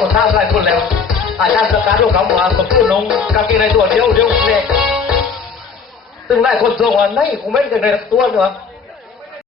ก็ท่าไรคนแล้ว อาจารย์สการลูกเขาว่าสมรู้นงกางเกงในตัวเดียวเดียวเนี่ยซึ่งได้คนตัวว่าไหนกูไม่ได้ในตัวเนาะ